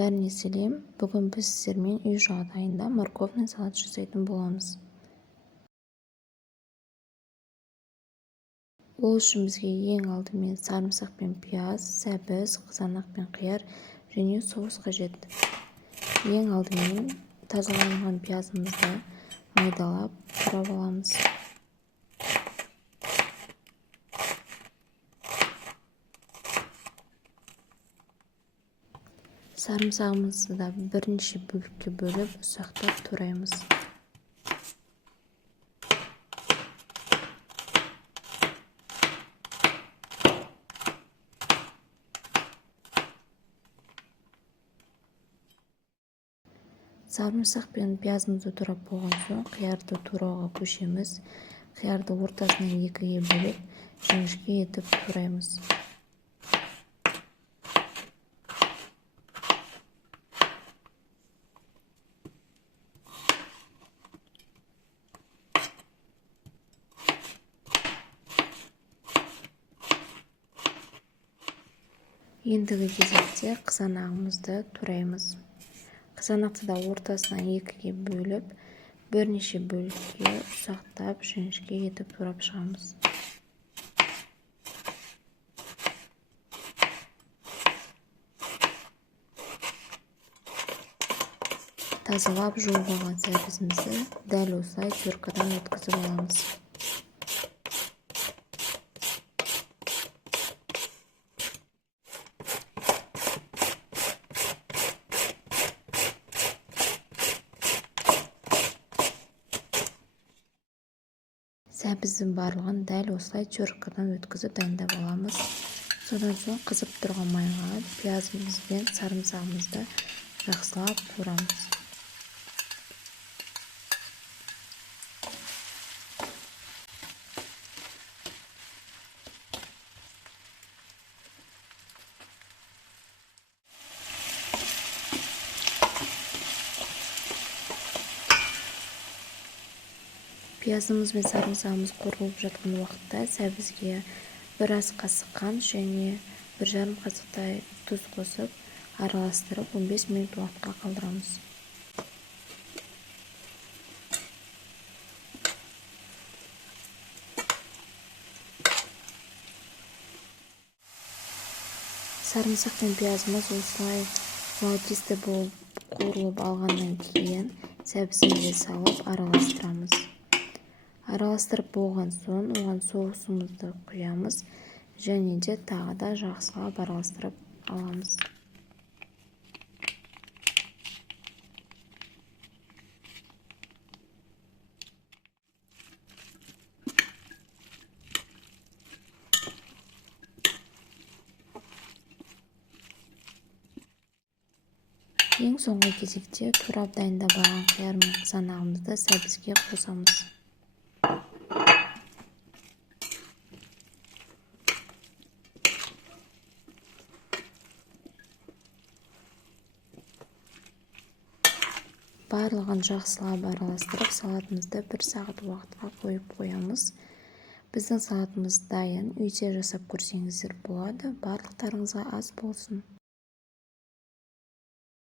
бәріне сәлем. Бүгін біз сіздермен үй жағдайында морковный салат жасайтын боламыз. Ол үшін бізге ең алдымен сарымсақ пен пияз, сәбіз, қызанақ пен қияр және соус қажет. Ең алдымен тазаланған пиязымызды майдалап турап аламыз. Сарымсағымызды да бірнеше бөлікке бөліп ұсақтап тураймыз. Сарымсақ пен пиязымызды турап болған соң қиярды турауға көшеміз. Қиярды ортасынан екіге бөліп, жіңішке етіп тураймыз. Ендігі кезекте қызанағымызды тураймыз. Қызанақты да ортасынан екіге бөліп, бірнеше бөлікке ұсақтап, жіңішке етіп турап шығамыз. Тазалап жуып алған сәбізімізді дәл осылай теркадан өткізіп аламыз. Сәбіздің барлығын дәл осылай теркадан өткізіп дайындап аламыз. Содан соң қызып тұрған майға пиязымыз бен сарымсағымызды жақсылап турамыз. Пиязымыз бен сарымсағымыз қуырылып жатқан уақытта сәбізге бір ас қасық қант және 1,5 қасықтай тұз қосып, араластырып 15 минут уақытқа қалдырамыз. Сарымсақ пен пиязымыз осылай золотистой болып қуырылып алғаннан кейін сәбізімізді салып араластырамыз. Араластырып болған соң оған соусымызды құямыз және де тағы да жақсылап араластырып аламыз. Ең соңғы кезекте турап дайындап алған қияр мен қызанағымызды сәбізге қосамыз. Барлығын жақсылап араластырып, салатымызды 1 сағат уақытқа қойып қоямыз. Біздің салатымыз дайын. Үйде жасап көрсеңіздер болады. Барлықтарыңызға ас болсын.